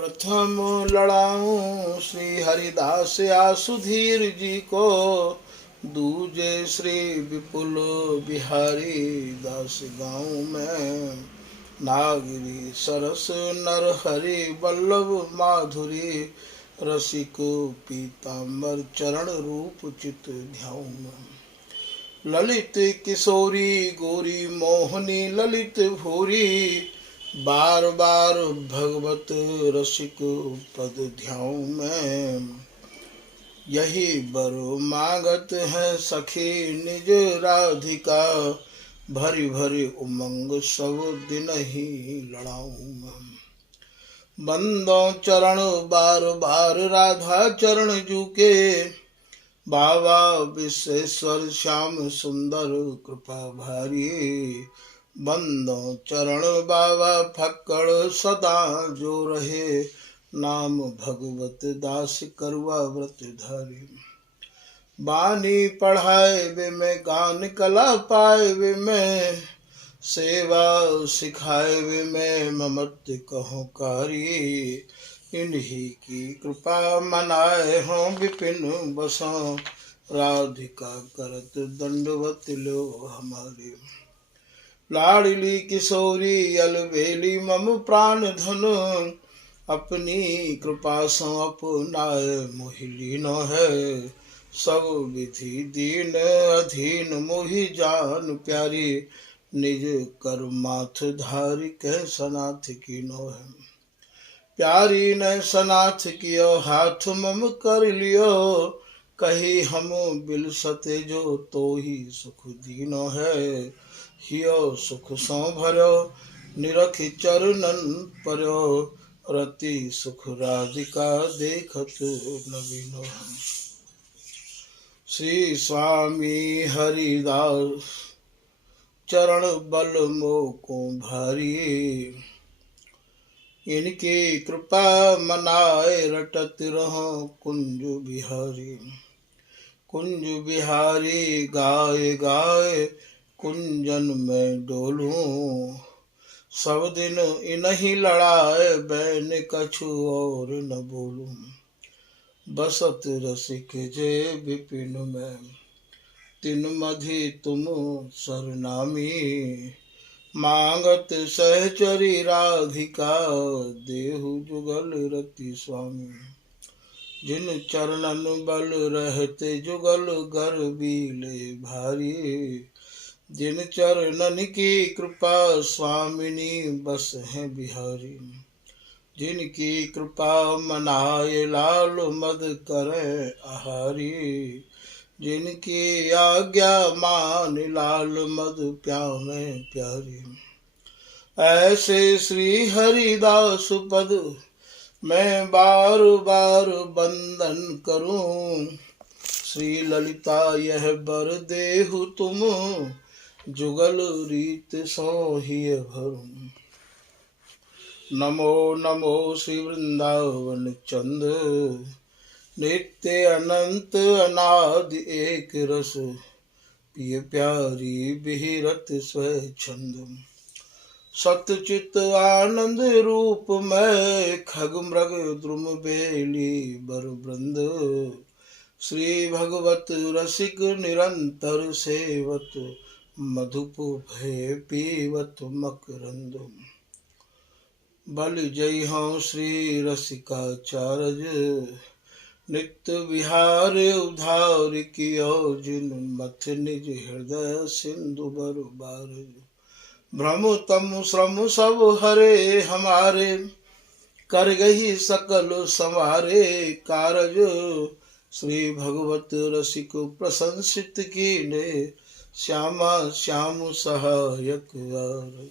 प्रथम लड़ाऊं श्री हरिदास आसुधीर जी को, दूजे श्री विपुल बिहारी दास गाँव में। नागरी सरस नर हरि वल्लभ माधुरी, रसिक पीताम्बर चरण रूप चित ध्याऊं में। ललित किशोरी गोरी मोहनी ललित भूरी, बार बार भगवत रसिक पद ध्याऊं मैं। यही बर मांगत है सखी निज राधिका, भरी भरी उमंग सब दिन ही लड़ाऊं मैं। बंदों चरण बार बार राधा चरण जूके, बाबा विश्वेश्वर श्याम सुंदर कृपा भारी। बंदों चरण बाबा फक्कड़ सदा जो रहे, नाम भगवत दास करवा व्रत धारी। बानी पढ़ाए वे में गान कला पाए वे में, सेवा सिखाए वे में ममत्व कहो कारी। इन्हीं की कृपा मनाए हों विपिन बसों, राधिका करत दंडवत लो हमारे। लाडली किशोरी अलबेली मम प्राण धन, अपनी कृपा सो अपनाए मोहिलीन है। सब विधि दीन अधीन मोहि जान प्यारी, निज कर माथ धारी कह सनाथ कीनो है। प्यारी ने सनाथ कियो हाथ मम कर लियो, कही हम बिलसते जो तो ही सुख दीनो है। हियो सुख सो भरो निरखि चरणन पर्यो, रति सुख राधिका देखत नवीनो। श्री स्वामी हरिदास चरण बल मोको भारी, इनकी कृपा मनाए रटत रहो कुंज बिहारी। कुंज बिहारी गाए गाए कुंजन में डोलूं, सब दिन इन्हीं लड़ाए बैन कछु और न बोलूं। बसत रसिक जे विपिन में, तिन मधि तुम सरनामी। मांगत सहचरी राधिका, देहु जुगल रति स्वामी। जिन चरणन बल रहते जुगल गर बीले भारी, जिन चरणन की कृपा स्वामिनी बस है बिहारी। जिनकी कृपा मनाए लाल मद करे आहारी, जिनकी आज्ञा मान लाल मद प्यामे प्यारी। ऐसे श्री हरिदास पद मैं बार बार बंदन करूं, श्री ललिता यह बर देहु तुम, जुगल रीत सो ही भरूं। नमो नमो श्री वृंदावन चंद, नित्य अनंत अनादि एक रस, पिय प्यारी बिहरत स्वच्छंद। सतचित आनंद रूप में खग मृग द्रुम बेली बर वृंद, श्री भगवत रसिक निरंतर सेवत, मधुप भय पीवत मकरंद। बल जय हो श्री रसिकाचार्य, नित्य विहार उधार कियो जिन, मथ निज हृदय सिंधु बर बार। भ्रम तम श्रम सब हरे हमारे, कर गही सकल संवारे कारज। श्री भगवत रसिक प्रशंसित कीने, श्यामा श्याम सहायक आर।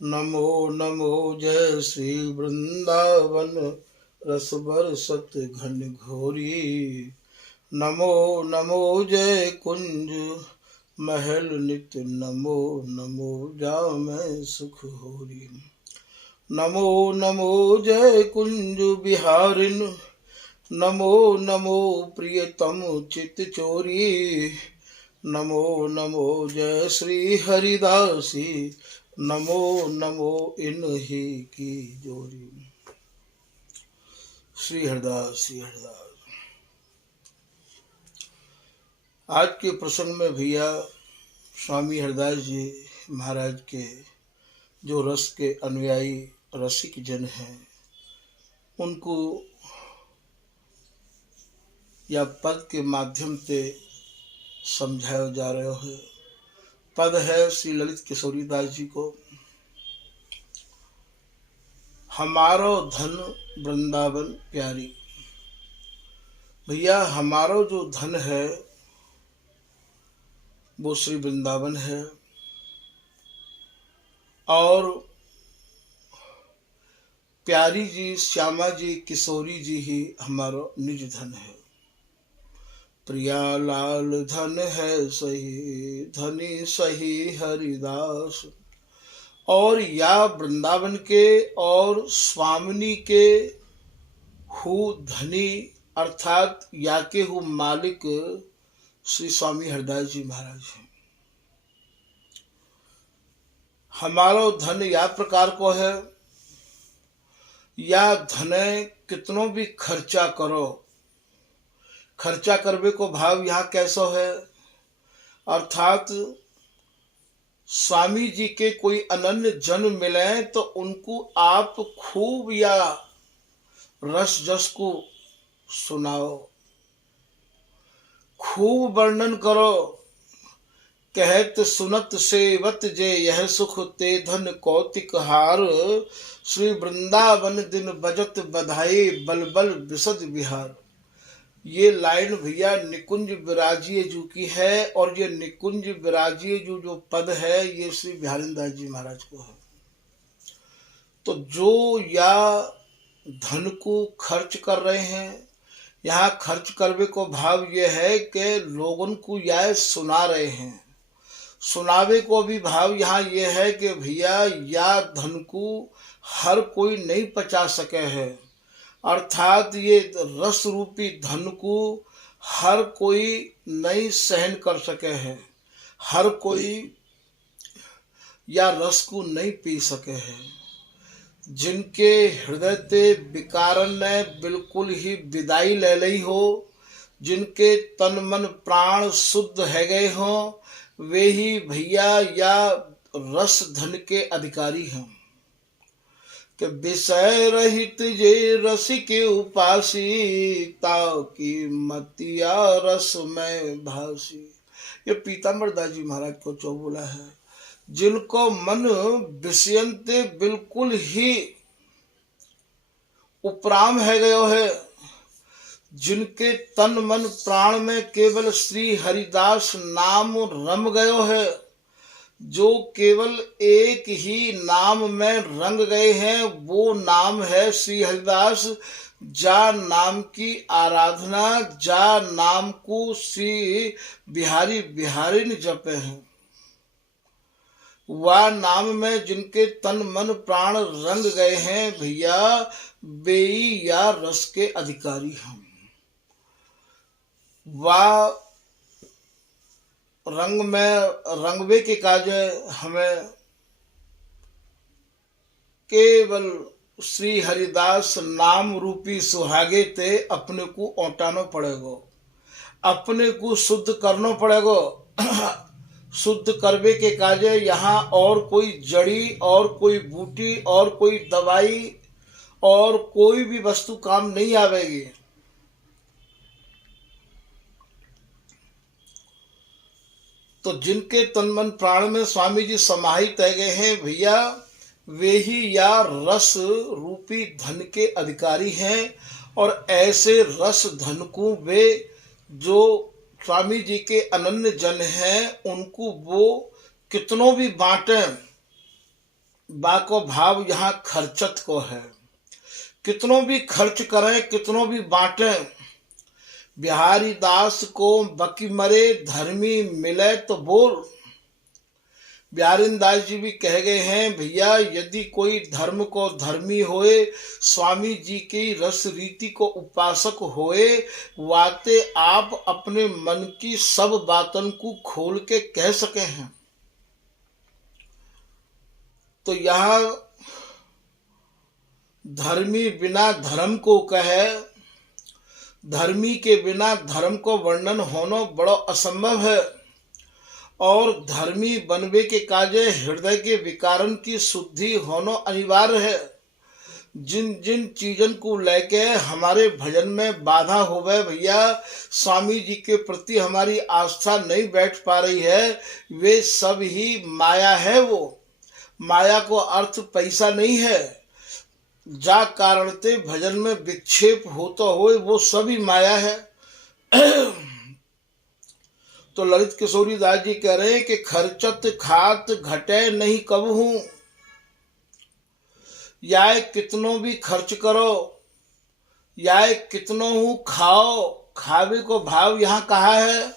नमो नमो जय श्री वृंदावन रस बरसत घन घोरी। नमो नमो जय कुंज महल नित, नमो नमो जामै सुख होरी। नमो नमो जय कुंज बिहारिन, नमो नमो प्रियतम चित चोरी। नमो नमो जय श्री हरिदासी, नमो नमो इन्हीं की जोरी। श्री हरिदास श्री हरिदास। आज के प्रसंग में भैया स्वामी हरिदास जी महाराज के जो रस के अनुयायी रसिक जन हैं उनको या पद के माध्यम से समझाया जा रहा है। पद है श्री ललित किशोरी दास जी को। हमारो धन वृंदावन प्यारी। भैया हमारो जो धन है वो श्री वृंदावन है और प्यारी जी श्यामा जी किशोरी जी ही हमारो निज धन है। प्रिया लाल धन है सही धनी सही हरिदास। और या वृंदावन के और स्वामिनी के हु धनी अर्थात या के हु मालिक श्री स्वामी हरिदास जी महाराज हैं। हमारो धन या प्रकार को है, या धन कितनों भी खर्चा करो, खर्चा करने को भाव यहाँ कैसो है, अर्थात स्वामी जी के कोई अनन्य जन मिले तो उनको आप खूब या रस जस को सुनाओ, खूब वर्णन करो। कहत सुनत सेवत जे यह सुख ते धन कौतिक हार। श्री वृंदावन दिन बजत बधाई बलबल विशद विहार। ये लाइन भैया निकुंज विराजिए जू की है और ये निकुंज विराजिए जू जो पद है ये श्री बिहारी दास जी महाराज को है। तो जो या धन को खर्च कर रहे हैं, यहाँ खर्च करने को भाव ये है कि लोगों को यह सुना रहे हैं। सुनावे को भी भाव यहाँ ये है कि भैया या धन को हर कोई नहीं पचा सके है, अर्थात ये रस रूपी धन को हर कोई नहीं सहन कर सके है, हर कोई या रस को नहीं पी सके है। जिनके हृदय ते विकारन ने बिल्कुल ही विदाई ले ली हो, जिनके तन मन प्राण शुद्ध है गए हों, वे ही भैया या रस धन के अधिकारी हैं। कि विषय रहित जे रसिके उपासी ताकि मतिया रस में भासी। ये पीताम्बर दास जी महाराज को जो बोला है, जिनको मन विषयंते बिल्कुल ही उपराम है गयो है, जिनके तन मन प्राण में केवल श्री हरिदास नाम रम गयो है, जो केवल एक ही नाम में रंग गए हैं, वो नाम है श्री हरिदास। जा नाम की आराधना, जा नाम को श्री बिहारी बिहारी ने जपे हैं, वह नाम में जिनके तन मन प्राण रंग गए हैं भैया वे या रस के अधिकारी हैं। वह रंग में रंगवे के काज हमें केवल श्री हरिदास नाम रूपी सुहागे ते अपने को औटानो पड़ेगो, अपने को शुद्ध करना पड़ेगो। शुद्ध करवे के काजे यहाँ और कोई जड़ी और कोई बूटी और कोई दवाई और कोई भी वस्तु काम नहीं आवेगी। तो जिनके तन मन प्राण में स्वामी जी समाहित रह गए हैं भैया वे ही या रस रूपी धन के अधिकारी हैं। और ऐसे रस धन को वे जो स्वामी जी के अनन्य जन हैं उनको वो कितनों भी बांटे, बाको भाव यहाँ खर्चत को है, कितनों भी खर्च करें कितनों भी बांटे। बिहारी दास को बकी मरे धर्मी मिले तो बोल। बिहारी दास जी भी कह गए हैं भैया यदि कोई धर्म को धर्मी होए, स्वामी जी की रस रीति को उपासक होए, वाते आप अपने मन की सब बातों को खोल के कह सके हैं। तो यहाँ धर्मी बिना धर्म को कहे, धर्मी के बिना धर्म को वर्णन होना बड़ो असंभव है। और धर्मी बनवे के काजे हृदय के विकारन की शुद्धि होना अनिवार्य है। जिन जिन चीजन को लेके हमारे भजन में बाधा होवे भैया, स्वामी जी के प्रति हमारी आस्था नहीं बैठ पा रही है, वे सब ही माया है। वो माया को अर्थ पैसा नहीं है, जा कारण ते भजन में विक्षेप होता हो वो सभी माया है। तो ललित किशोरी दास जी कह रहे हैं कि खर्चत खात घटे नहीं कबहू, या कितनों भी खर्च करो, या कितनों हूँ खाओ, खावे को भाव यहाँ कहा है।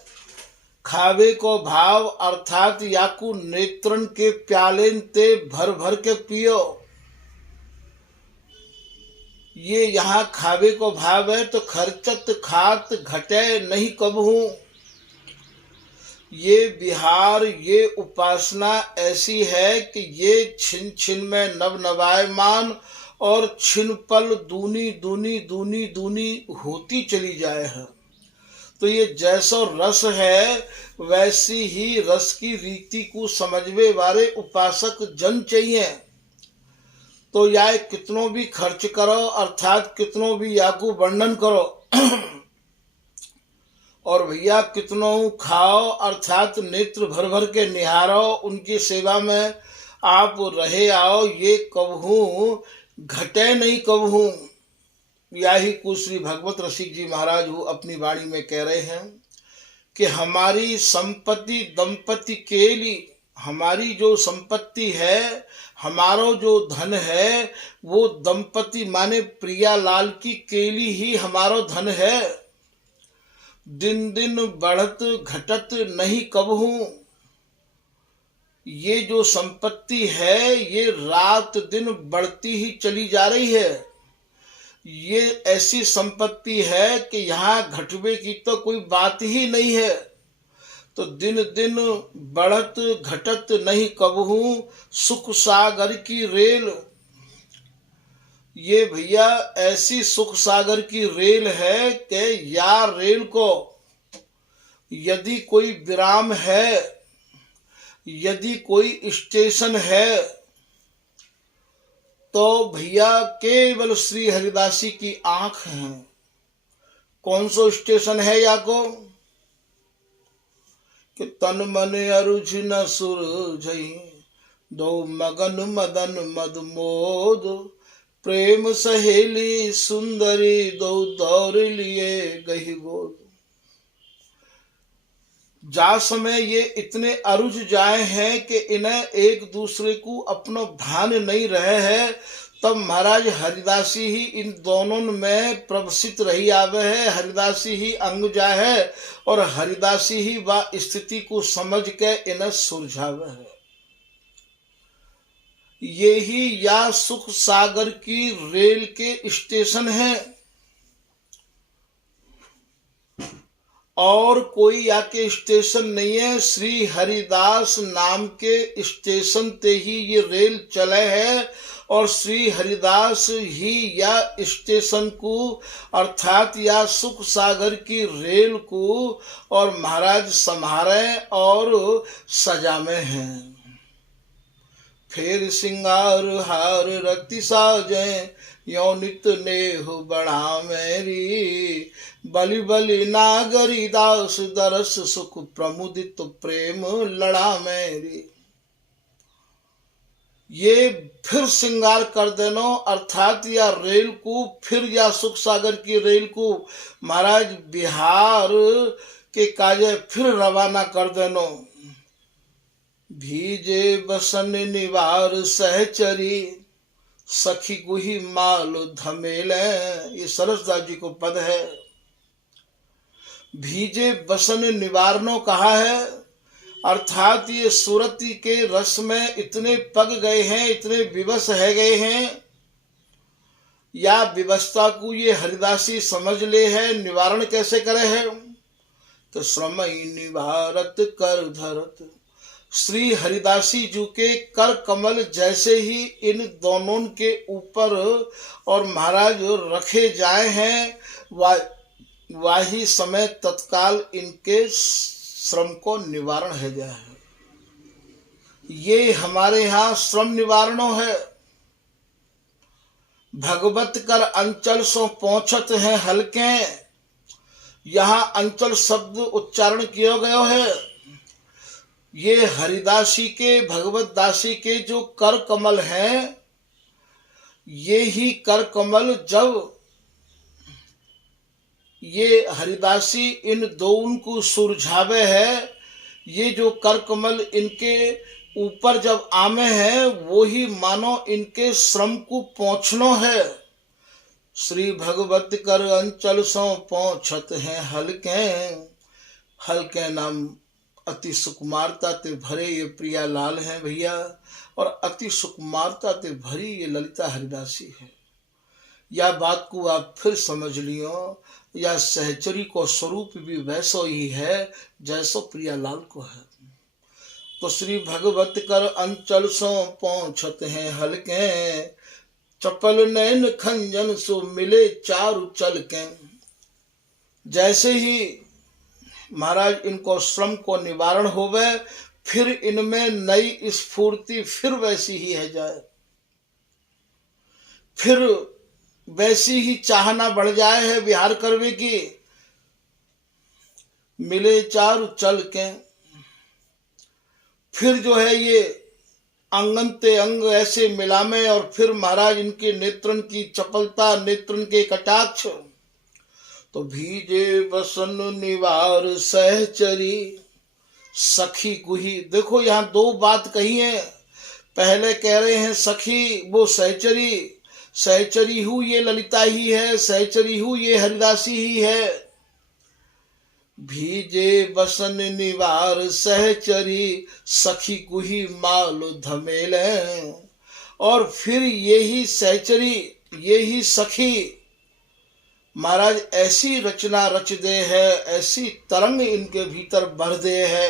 खावे को भाव अर्थात याकू नेत्रन के प्यालेन ते भर भर के पियो, ये यहाँ खावे को भाव है। तो खर्चत खात घटे नहीं कबहू, ये विहार, ये उपासना ऐसी है कि ये छिन छिन में नव नवायमान और छिन पल दूनी दूनी दूनी दूनी होती चली जाए है। तो ये जैसा रस है वैसी ही रस की रीति को समझवे वाले उपासक जन चाहिए। तो या कितनों भी खर्च करो अर्थात कितनों भी याकू वर्णन करो, और भैया कितनों खाओ अर्थात नेत्र भर भर के निहारो, उनकी सेवा में आप रहे आओ, ये कबहू घटे नहीं कबहू। यही कुछ श्री भगवत रसिक जी महाराज वो अपनी वाणी में कह रहे हैं कि हमारी संपत्ति दंपति के लिए, हमारी जो संपत्ति है, हमारो जो धन है, वो दंपति माने प्रियालाल की केली ही हमारो धन है। दिन दिन बढ़त घटत नहीं कबहू, ये जो संपत्ति है ये रात दिन बढ़ती ही चली जा रही है। ये ऐसी संपत्ति है कि यहाँ घटवे की तो कोई बात ही नहीं है। तो दिन दिन बढ़त घटत नहीं कबहू, सुख सागर की रेल, ये भैया ऐसी सुख सागर की रेल है कि या रेल को यदि कोई विराम है, यदि कोई स्टेशन है, तो भैया केवल श्री हरिदासी की आंख है। कौन सो स्टेशन है या को कि तन मन अरुझ न सुरझई, दो मगन मदन मद मोद, प्रेम सहेली सुंदरी दो दौर लिए गही गोद। जा समय ये इतने अरुझ जाए हैं कि इन्हें एक दूसरे को अपना भान नहीं रहे है, तब महाराज हरिदासी ही इन दोनों में प्रवसित रही आवे है, हरिदासी ही अंग जा है और हरिदासी ही वह स्थिति को समझ के इन्हें सुलझावे है। यही या सुख सागर की रेल के स्टेशन है, और कोई आके स्टेशन नहीं है। श्री हरिदास नाम के स्टेशन ते ही ये रेल चले है, और श्री हरिदास ही या स्टेशन को अर्थात या सुख सागर की रेल को और महाराज संभारे और सजामे हैं। फिर सिंगार हार रति साजे, यो नित नेह बढ़ा मेरी, बलि बलि नागरी दास दरस सुख प्रमुदित प्रेम लड़ा मेरी। ये फिर श्रृंगार कर देनो अर्थात या रेल को फिर या सुख सागर की रेल को महाराज बिहार के काजे फिर रवाना कर देनो। भीजे बसन निवार सहचरी, सखी गुही माल धमेले, ये सरसदास जी को पद है। भीजे बसन निवारनो कहा है अर्थात ये सूरती के रस में इतने पग गए हैं, इतने विवश है गए हैं, या विवशता को ये हरिदासी समझ ले है। निवारण कैसे करे है तो श्रमई निवारत कर धरत, श्री हरिदासी जी के कर कमल जैसे ही इन दोनों के ऊपर और महाराज रखे जाए हैं, वही समय तत्काल इनके श्रम को निवारण है जाए। ये हमारे यहाँ श्रम निवारणो है। भगवत कर अंचल सो पहुंचत है हल्के, यहाँ अंचल शब्द उच्चारण किया गया है। ये हरिदासी के भगवत दासी के जो कर कमल हैं, ये ही कर कमल जब ये हरिदासी इन दोनों को सुरझावे है, ये जो कर कमल इनके ऊपर जब आमे हैं, वो ही मानो इनके श्रम को पहुंचनो है। श्री भगवत कर अंचल सो पहुंचत हैं हल्के। हल्के नाम अति सुकुमारता ते भरे ये प्रिया लाल हैं भैया, और अति सुकुमारता ते भरी ये ललिता हरिदासी है। या बात को आप फिर समझ लियो, या सहचरी को स्वरूप भी वैसो ही है जैसो प्रिया लाल को है। तो श्री भगवत कर अंचल सो पहुंचत हैं हल्के, चपल नैन खंजन सो मिले चारु चल के। जैसे ही महाराज इनको श्रम को निवारण होवे, फिर इनमें नई स्फूर्ति फिर वैसी ही है जाए, फिर वैसी ही चाहना बढ़ जाए है विहार करवे की। मिले चारु चल के, फिर जो है ये अंगन ते अंग ऐसे मिलामे, और फिर महाराज इनके नेत्रन की चपलता, नेत्रन के कटाक्ष। तो भीजे बसन निवार सहचरी सखी गुही। देखो यहाँ दो बात कही है। पहले कह रहे हैं सखी, वो सहचरी, सहचरी हूँ ये ललिता ही है, सहचरी हूँ ये हरिदासी ही है। भीजे बसन निवार सहचरी सखी गुही माल धमेल। और फिर यही सहचरी, यही सखी महाराज ऐसी रचना रच दे है, ऐसी तरंग इनके भीतर भर दे है,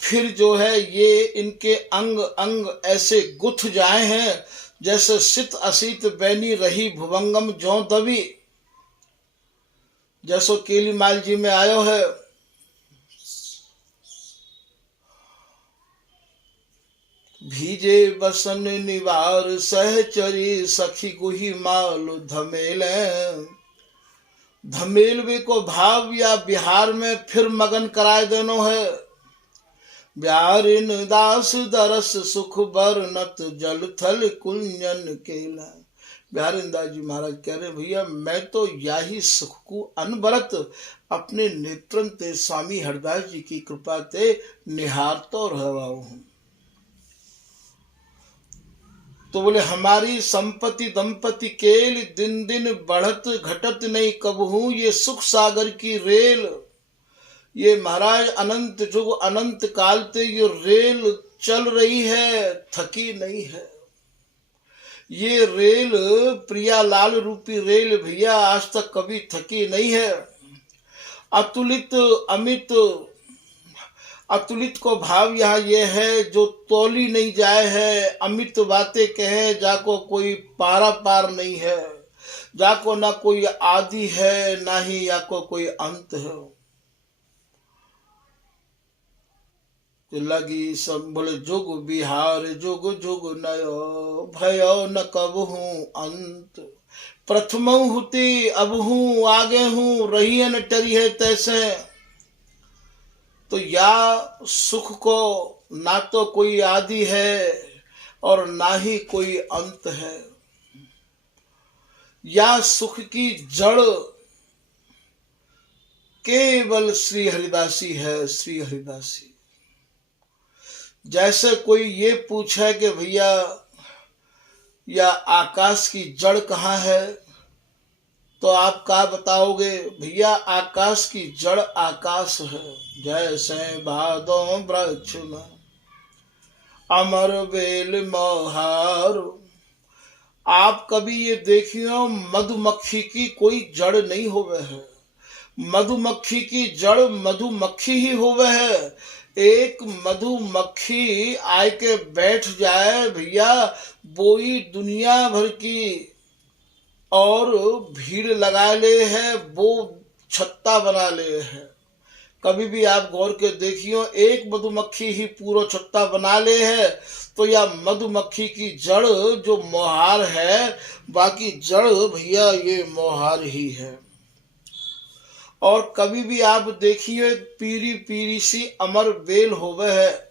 फिर जो है ये इनके अंग अंग ऐसे गुथ जाए हैं जैसे सित असित बैनी रही भुवंगम ज्यों दबी। जैसो केलीमाल जी में आयो है। भीजे बसन निवार सहचरी सखी गुही माल धमेल। धमेलवे को भाव या बिहार में फिर मगन कराए देनो है। ब्यारिन दास दरस सुख बरनत जल थल कुंजन केला। बिहारिन दास जी महाराज कह रहे भैया, मैं तो यही सुख को अनबरत अपने नेत्रन ते स्वामी हरदास जी की कृपा ते निहारतो रहवा हूँ। तो बोले हमारी संपत्ति दंपति केल दिन दिन बढ़त घटत नहीं कबहू। ये सुख सागर की रेल, ये महाराज अनंत जुग अनंत काल ते ये रेल चल रही है, थकी नहीं है। ये रेल प्रियालाल रूपी रेल भैया आज तक कभी थकी नहीं है। अतुलित अमित, अतुलित को भाव यहाँ ये है जो तोली नहीं जाए है। अमित बातें कहे जाको कोई पारा पार नहीं है, जाको ना कोई आदि है ना ही याको कोई अंत है। लगी सब बोले जुग बिहार जुग जुग नयो भयो न कब हूँ अंत। प्रथम हुती अब हूँ आगे हूँ रही न टरी है तैसे। तो या सुख को ना तो कोई आदि है और ना ही कोई अंत है। या सुख की जड़ केवल श्री हरिदासी है, श्री हरिदासी। जैसे कोई ये पूछे कि भैया या आकाश की जड़ कहाँ है, तो आप क्या बताओगे? भैया आकाश की जड़ आकाश है। जैसे बादों वृक्ष में अमर बेल मोहार। आप कभी ये देखियो मधुमक्खी की कोई जड़ नहीं होवे है। मधुमक्खी की जड़ मधुमक्खी ही होवे है। एक मधुमक्खी आय के बैठ जाए भैया, बोई दुनिया भर की और भीड़ लगा ले है, वो छत्ता बना ले है। कभी भी आप गौर के देखियो, एक मधुमक्खी ही पूरा छत्ता बना ले है, तो यह मधुमक्खी की जड़ जो मोहार है, बाकी जड़ भैया ये मोहार ही है। और कभी भी आप देखिए पीरी पीरी सी अमर बेल होवे है,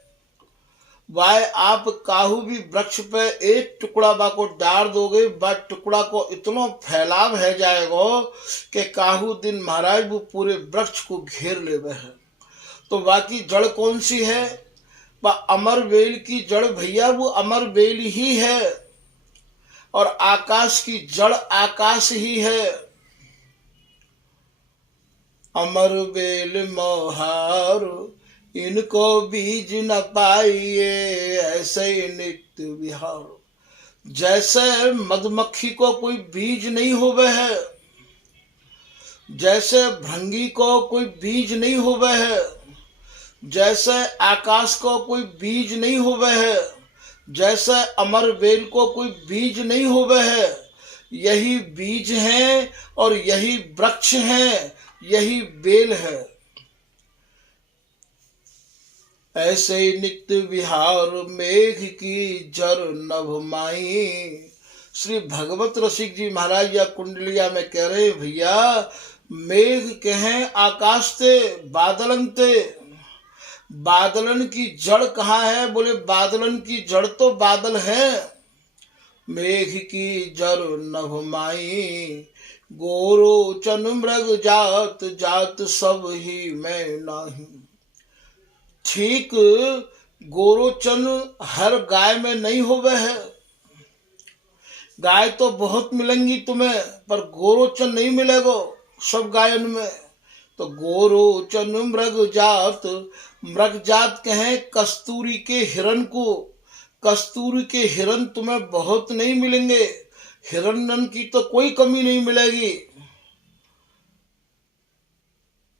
वाय आप काहू भी वृक्ष पे एक टुकड़ा बाको डार दोगे, बा टुकड़ा को इतना फैलाव है जाएगो कि काहू दिन महाराज वो पूरे वृक्ष को घेर लेवे है। तो बाकी जड़ कौन सी है? अमर बेल की जड़ भैया वो अमर बेल ही है, और आकाश की जड़ आकाश ही है। अमर बेल मोहार इनको बीज न पाइए, ऐसे नित्य विहार। जैसे मधुमक्खी को कोई बीज नहीं होवे है, जैसे भृंगी को कोई बीज नहीं होवे है, जैसे आकाश को कोई बीज नहीं होवे है, जैसे अमर बेल को कोई बीज नहीं होवे है, यही बीज है और यही वृक्ष है, यही बेल है। ऐसे नित्य विहार मेघ की जर नभ माई। श्री भगवत रसिक जी महाराज या कुंडलिया में कह रहे भैया, मेघ कहें आकाश ते बादलन ते, बादलन की जड़ कहाँ है? बोले बादलन की जड़ तो बादल है। मेघ की जड़ नभ माई, गोरो चन मृग जात, जात सब ही मैं नाही। ठीक गोरोचन हर गाय में नहीं होवे है, गाय तो बहुत मिलेंगी तुम्हें, पर गोरोचन नहीं मिलेगो सब गायन में। तो गोरोचन मृग जात, मृग जात कहें कस्तूरी के हिरण को, कस्तूरी के हिरण तुम्हें बहुत नहीं मिलेंगे, हिरण्यन की तो कोई कमी नहीं मिलेगी।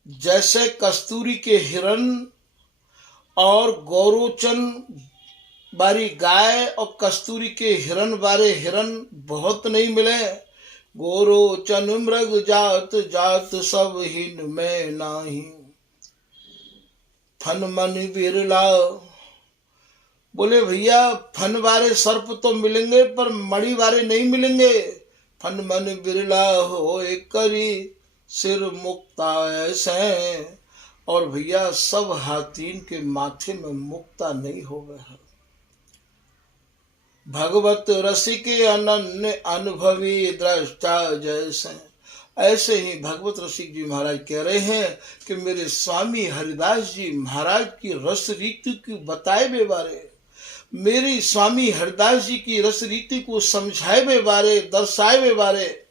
जैसे कस्तूरी के हिरण और गौरोचन बारी गाय और कस्तूरी के हिरण बारे हिरण बहुत नहीं मिले। गोरोचन मृग जात, जात सब हिन में नाही। फन मन बिरला, बोले भैया फन वाले सर्प तो मिलेंगे पर मणि वाले नहीं मिलेंगे। फन मन बिरला हो एक करी, सिर मुक्ता ऐसे। और भैया सब हाथीन के माथे में मुक्ता नहीं होवे है। भगवत रसिक अनन्य अनुभवी दृष्टा जैसे। ऐसे ही भगवत रसिक जी महाराज कह रहे हैं कि मेरे स्वामी हरिदास जी महाराज की रस रीति की बताए बे बारे, मेरी स्वामी हरिदास जी की रस रीति को समझाए बे बारे, दर्शाए बे बारे,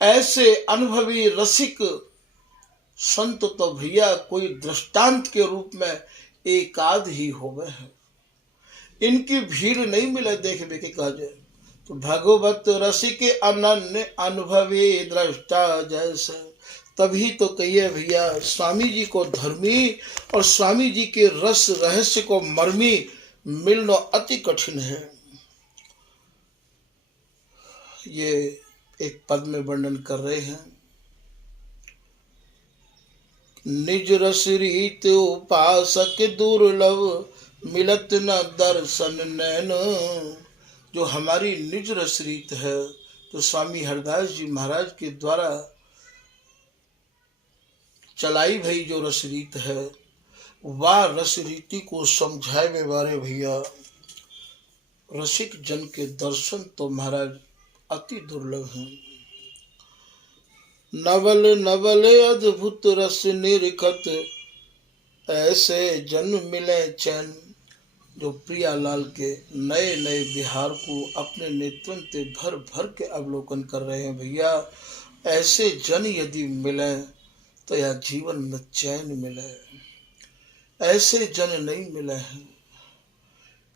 ऐसे अनुभवी रसिक संत तो भैया कोई दृष्टांत के रूप में एकाध ही होवे है। इनकी भीड़ नहीं मिले देखने के काजे। तो भगवत रसिक अनन्य अनुभवी दृष्टा जैसे। तभी तो कहिए भैया स्वामी जी को धर्मी और स्वामी जी के रस रहस्य को मर्मी मिलना अति कठिन है। ये एक पद में वर्णन कर रहे हैं, निज रस रीत उपासक दुर्लभ, मिलत न दर्शन नैन। जो हमारी निज रस रीत है, तो स्वामी हरदास जी महाराज के द्वारा चलाई भई जो रस रीत है, वह रस रीति को समझाए में बारे भैया रसिक जन के दर्शन तो महाराज अति दुर्लभ हैं। नवल नवल अद्भुत रस निरखत, ऐसे जन्म मिले चैन। जो प्रियालाल के नए नए विहार को अपने नेत्रों से भर भर के अवलोकन कर रहे हैं भैया, ऐसे जन यदि मिले तो यह जीवन में चैन मिले। ऐसे जन नहीं मिले हैं,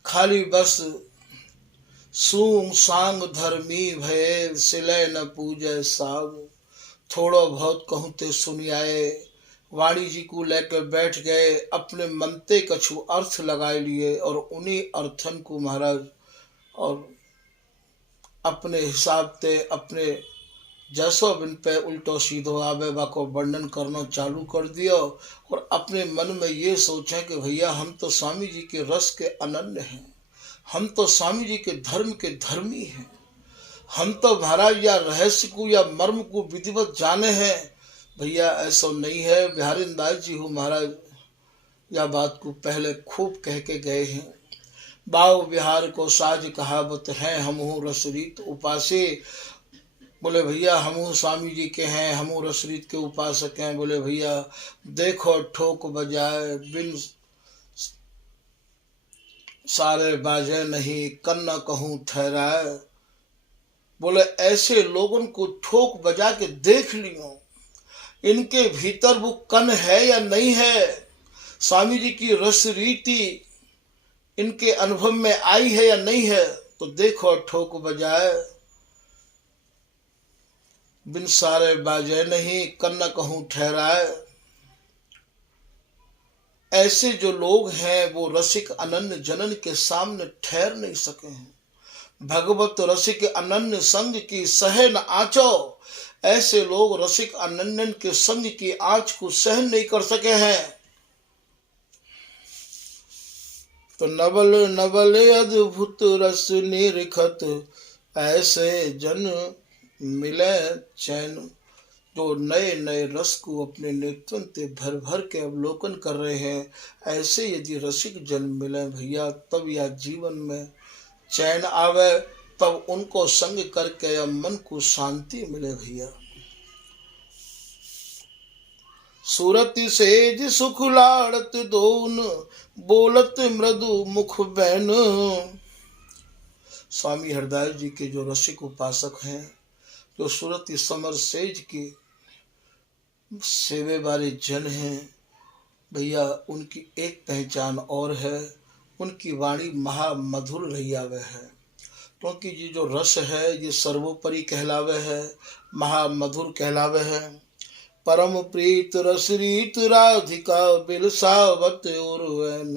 खाली बस सूंग सांग धर्मी भय, सिले न पूजे साग। थोड़ा बहुत कहूँ ते सुनियाए, वाणी जी को लेकर बैठ गए, अपने मनते कछु अर्थ लगाए लिए और उन्हीं अर्थन को महाराज और अपने हिसाब से अपने जैसो बिन पे उल्टो सीधो आवे को वर्णन करना चालू कर दिया और अपने मन में ये सोचे कि भैया हम तो स्वामी जी के रस के अनन्य हैं, हम तो स्वामी जी के धर्मी हैं, हम तो महाराज या रहस्य को या मर्म को विधिवत जाने हैं। भैया ऐसा नहीं है। बिहारी दास जी हो महाराज या बात को पहले खूब कह के गए हैं। बाव बिहार को साज कहावत है, हम हूँ रसरीत उपासे। बोले भैया हम स्वामी जी के हैं, हम रसरीत के उपासक हैं। बोले भैया देखो ठोक बजाए बिन सारे बाजे नहीं, कन्ना कहूँ ठहराए। बोले ऐसे लोगों को ठोक बजा के देख लियो, इनके भीतर वो कन है या नहीं है, स्वामी जी की रस रीति इनके अनुभव में आई है या नहीं है। तो देखो ठोक बजाए बिन सारे बाजे नहीं, कन्ना कहूँ ठहराए। ऐसे जो लोग हैं वो रसिक अनन्य जनन के सामने ठहर नहीं सके हैं। भगवत रसिक अनन्य संग की सह न आँचो। ऐसे लोग रसिक अनन्य के संग की आँच को सहन नहीं कर सके हैं। तो नवल नवल अद्भुत रस निरखत, ऐसे जन मिले चैन। जो नए नए रस को अपने नेत्रन से भर भर के अवलोकन कर रहे हैं, ऐसे यदि रसिक जन मिले भैया तब या जीवन में चैन आवे, तब उनको संग करके या मन को शांति मिले भैया। सूरत सेज सुख लाड़त दोन, बोलत मृदु मुख बैन। स्वामी हरदास जी के जो रसिक उपासक हैं, जो सूरत समर सेज के सेवे वाले जन हैं भैया, उनकी एक पहचान और है, उनकी वाणी महामधुर रही आवे है। क्योंकि ये जो रस है ये सर्वोपरि कहलावे है, महामधुर कहलावे है। परम प्रीत रस रीत राधिका बिलसावत उर्वैन।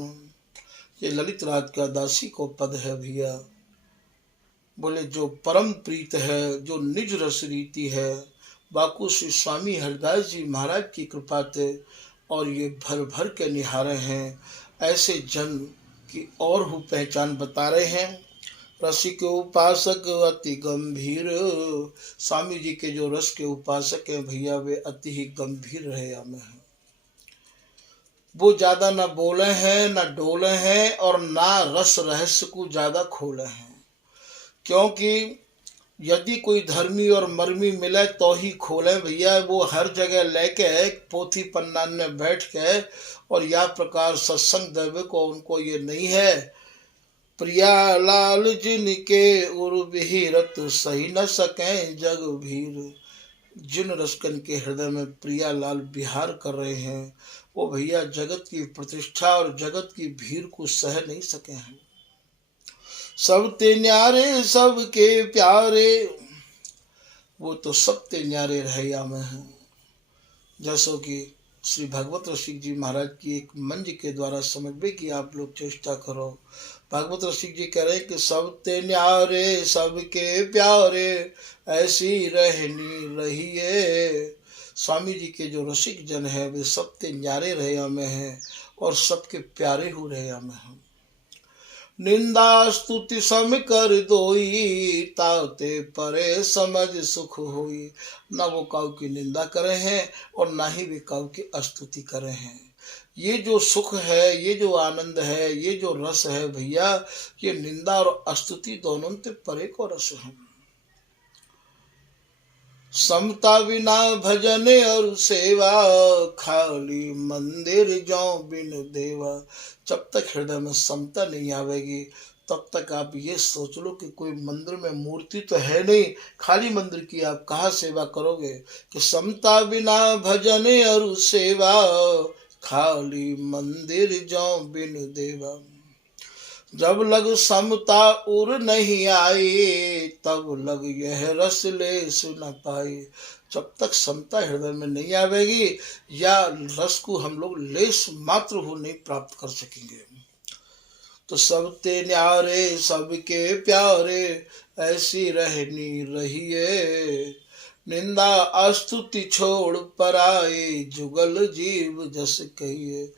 ये ललित राज का दासी को पद है भैया। बोले जो परम प्रीत है, जो निज रस रीति है, बाकू श्री स्वामी हरदास जी महाराज की कृपा थे और ये भर भर के निहारे हैं। ऐसे जन की और हूँ पहचान बता रहे हैं। रसिक उपासक अति गंभीर। स्वामी जी के जो रस के उपासक हैं भैया वे अति ही गंभीर रहे हमें हैं। वो ज्यादा ना बोले हैं ना डोले हैं और ना रस रहस्य को ज्यादा खोले हैं। क्योंकि यदि कोई धर्मी और मर्मी मिले तो ही खोले भैया। वो हर जगह लेके पोथी पन्ना में बैठ के और या प्रकार सत्संग देवे को उनको ये नहीं है। प्रिया लाल जिनके उर विहिरत, सही न सके जग भीर। जिन रसकन के हृदय में प्रिया लाल विहार कर रहे हैं वो भैया जगत की प्रतिष्ठा और जगत की भीड़ को सह नहीं सके हैं। सब ते न्यारे सबके प्यारे, वो तो सब ते न्यारे रहैया में हैं। जैसो कि श्री भगवत रसिक जी महाराज की एक मंज के द्वारा समझने की आप लोग चेष्टा करो। भगवत रसिक जी कह रहे हैं कि सब ते न्यारे सबके प्यारे, ऐसी रहनी रहिए। स्वामी जी के जो रसिक जन है वे सब ते न्यारे रहैया में हैं और सबके प्यारे हो रहैया में हैं। निंदा स्तुति सम कर दोई, ताते परे समझ सुख होई। न वो काऊ की निंदा करे हैं और ना ही वे काऊ की स्तुति करे हैं। ये जो सुख है, ये जो आनंद है, ये जो रस है भैया, ये निंदा और स्तुति दोनों से परे को रस है। समता बिना भजन और सेवा, खाली मंदिर जाओ बिन देवा। जब तक हृदय में समता नहीं आवेगी तब तक आप ये सोच लो कि कोई मंदिर में मूर्ति तो है नहीं, खाली मंदिर की आप कहाँ सेवा करोगे। कि समता बिना भजन और सेवा, खाली मंदिर जाओ बिन देवा। जब लग समता उर नहीं आई, तब लग यह रस ले सुन पाई। जब तक समता हृदय में नहीं आवेगी या रस को हम लोग लेस मात्र हो नहीं प्राप्त कर सकेंगे। तो सब ते न्यारे सबके प्यारे, ऐसी रहनी रहिए। निंदा अस्तुति छोड़ पराए, जुगल जीव जस कहिए।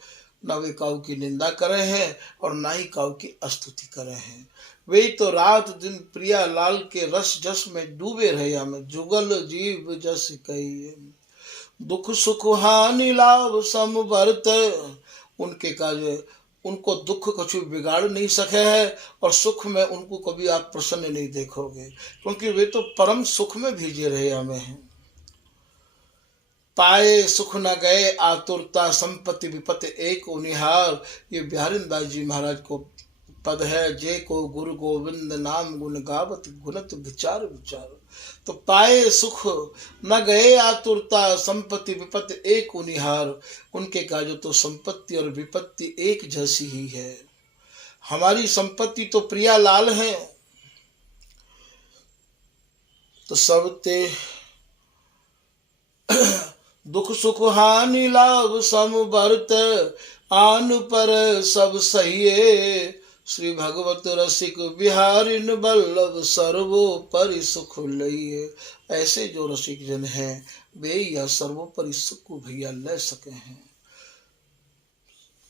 न वे काऊ की निंदा करे हैं और ना ही काऊ की स्तुति करे हैं। वे तो रात दिन प्रिया लाल के रस जस में डूबे रहे, हमें जुगल जीव जस कहिए। दुख सुख हानि लाभ समवर्त, उनके कार्य उनको दुख कछु बिगाड़ नहीं सके है और सुख में उनको कभी आप प्रसन्न नहीं देखोगे, क्योंकि वे तो परम सुख में भीजे रहे हमें हैं। पाए सुख न गए आतुरता, संपत्ति विपत्ति एक उनिहार। ये बिहारी दास जी महाराज को पद है। जे को गुरु गोविंद नाम गुण गावत, गुणत विचार विचार। तो पाए सुख न गए आतुरता, संपत्ति विपत्ति एक उनिहार। उनके का जो तो संपत्ति और विपत्ति एक जैसी ही है। हमारी संपत्ति तो प्रिया लाल है। तो सब ते दुख सुख हानि लाभ समवर्त, आन पर सब सहिए। श्री भगवत रसिक बिहारिन बल्लभ, सर्वोपरि सुख लइए। ऐसे जो रसिक जन हैं वे यह सर्वोपरि सुख को भैया ले सके हैं।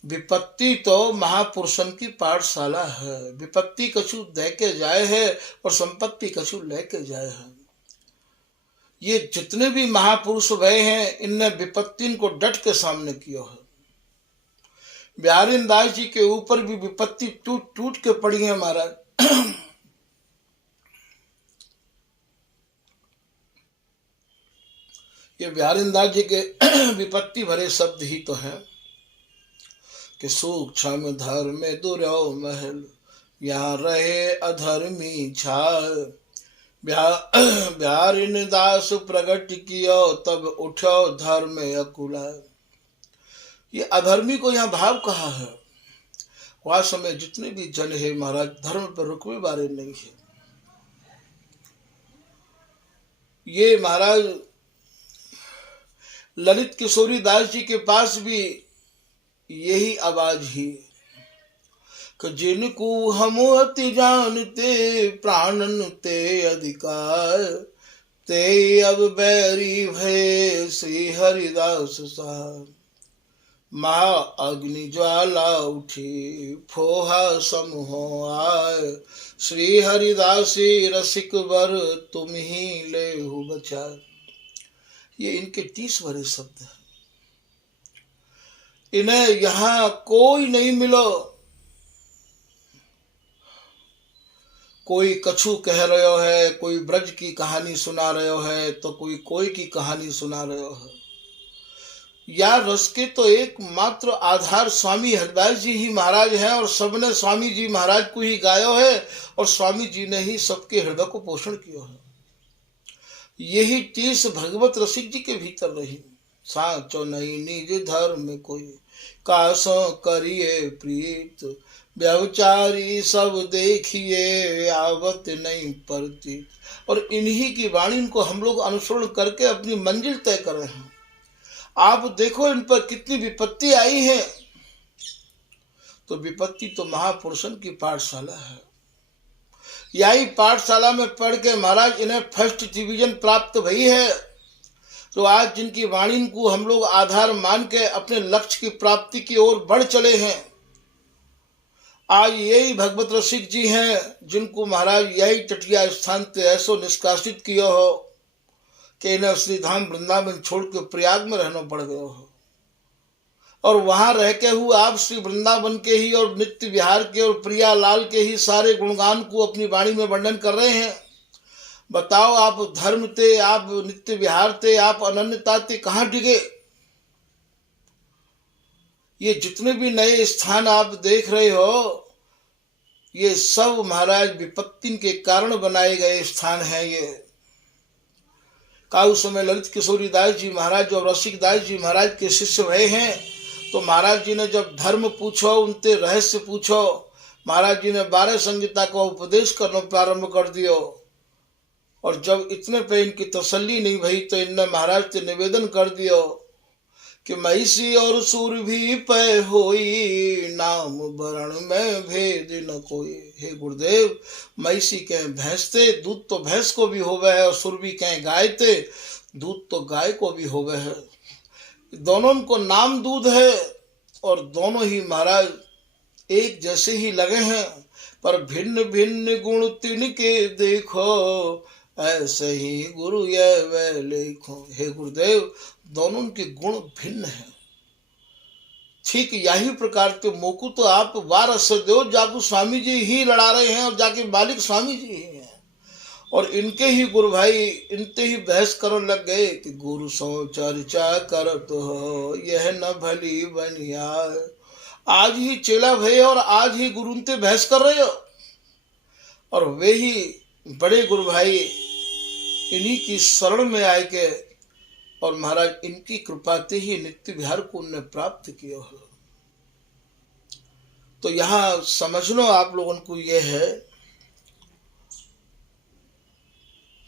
विपत्ति तो महापुरुषन की पाठशाला है। विपत्ति कछु दे के जाए है और संपत्ति कछु लेके जाए है। ये जितने भी महापुरुष भय हैं इनने विपत्ति को डट के सामने किया है। बिहारी दास जी के ऊपर भी विपत्ति टूट टूट के पड़ी है महाराज। ये बिहारी दास जी के विपत्ति भरे शब्द ही तो हैं कि सूक्ष्म धर्म दुर्यो महल, यहाँ रहे अधर्मी छाल। बिहारी दास प्रगट कियो, तब उठो धर्म अकुला। ये अधर्मी को यहाँ भाव कहा है। वह समय जितने भी जन है महाराज धर्म पर रुकवे बारे नहीं है। ये महाराज ललित किशोरी दास जी के पास भी यही आवाज ही कि जिनको हम अति जानते, प्राणन ते अधिकार। ते अब बैरी भय श्री हरिदास सार। महा अग्नि ज्वाला उठी, फोहा समूह आय। श्री हरिदासी रसिक वर, तुम ही ले हो बचा। ये इनके 30 भरे शब्द हैं। इन्हें यहाँ कोई नहीं मिलो। कोई कछु कह रहे है, कोई ब्रज की कहानी सुना रहे है, तो कोई की कहानी सुना रहे है। या रस के तो एकमात्र आधार स्वामी हरिदास जी ही महाराज हैं और सबने स्वामी जी महाराज को ही गायो है और स्वामी जी ने ही सबके हृदय को पोषण किया है। यही 30 भगवत रसिक जी के भीतर रही। साचो नहीं निज धर्म कोई, कासो करिए प्रीत। व्यवचारी सब देखिए, आवत नहीं परती। और इन्हीं की वाणी को हम लोग अनुसरण करके अपनी मंजिल तय कर रहे हैं। आप देखो इन पर कितनी विपत्ति आई है। तो विपत्ति तो महापुरुषन की पाठशाला है। यही पाठशाला में पढ़ के महाराज इन्हें फर्स्ट डिवीजन प्राप्त भई है। तो आज जिनकी वाणी को हम लोग आधार मान के अपने लक्ष्य की प्राप्ति की ओर बढ़ चले हैं। आज यही भगवत रसिक जी हैं जिनको महाराज यही तटिया स्थान से ऐसो निष्कासित किया हो कि इन्हें श्री धाम वृंदावन छोड़ के प्रयाग में रहना पड़ गया हो। और वहां रह के हुए आप श्री वृंदावन के ही और नित्य विहार के और प्रिया लाल के ही सारे गुणगान को अपनी वाणी में वर्णन कर रहे हैं। बताओ, आप धर्म थे, आप नित्य विहार थे, आप अनन्यता थे, कहाँ डिगे? ये जितने भी नए स्थान आप देख रहे हो ये सब महाराज विपत्ति के कारण बनाए गए स्थान हैं। ये काउ समय ललित किशोरी दास जी महाराज और रसिक दास जी महाराज के शिष्य रहे हैं। तो महाराज जी ने जब धर्म पूछो, उनसे रहस्य पूछो, महाराज जी ने 12 संहिता का उपदेश करना प्रारंभ कर दियो। और जब इतने पे इनकी तसल्ली नहीं भई तो इनने महाराज से निवेदन कर दियो कि महिषी और सूर भी पै होई, नाम वरण में भेद न कोई। हे गुरुदेव, महिषी कहे भैंस थे, दूध तो भैंस को भी होवे है, और सुर भी कहे गाय थे, दूध तो गाय को भी होवे है। दोनों को नाम दूध है और दोनों ही महाराज एक जैसे ही लगे हैं, पर भिन्न भिन्न गुण तिनके देखो, ऐसे ही गुरु ये वे लेखो। हे गुरुदेव, दोनों के गुण भिन्न हैं। ठीक यही प्रकार के मोकू तो आप वार दो जाकू स्वामी जी ही लड़ा रहे हैं, और जाके मालिक स्वामी जी ही हैं। और इनके ही गुरु भाई इनते ही बहस करने लग गए कि गुरु सो चर्चा करत हो, यह न भली बनिया। आज ही चेला भय और आज ही गुरु उनते बहस कर रहे हो। और वे ही बड़े गुरु भाई इन्हीं की शरण में आए के, और महाराज इनकी कृपा से ही नित्य विहार को उन्हें प्राप्त किया हो। तो यहाँ समझना आप लोगों को यह है